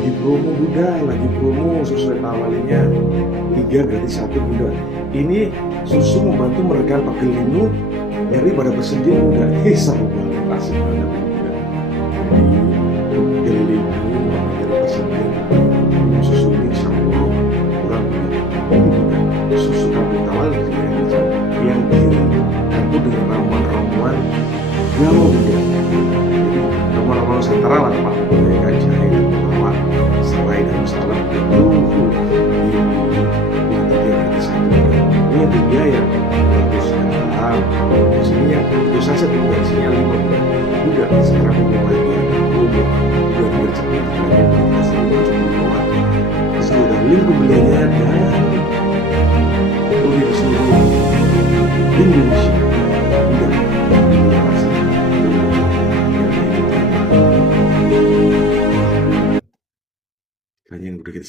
lagi promo Bunda, lagi promo sesuai awalnya 3 gratis 1 Bunda. Ini susu membantu meredam pegel linu, nyeri pada bersedia Bunda. Seru banget, asik banget Bunda. Jadi pegel linu sama nyeri bersedia, minum susu ini insya Allah kurang Bunda. Ini Bunda, susu kampung tawar yang dibantu dengan ramuan-ramuan Jawa Bunda. Jadi ramuan-ramuan Nusantara lah Pak, kayak jahe dan kelapa, serai dan salam itu di 3 gratis 1 Bunda. Ini yang 3 yang 100 gram, di sini yang itu saja Bunda, isinya 5 Bunda. Bunda sekarang memulai promo Bunda biar cepat dikirimkan kita sendiri 70 sudah link pembeliannya dan di seluruh Indonesia. Kayaknya yang udah kita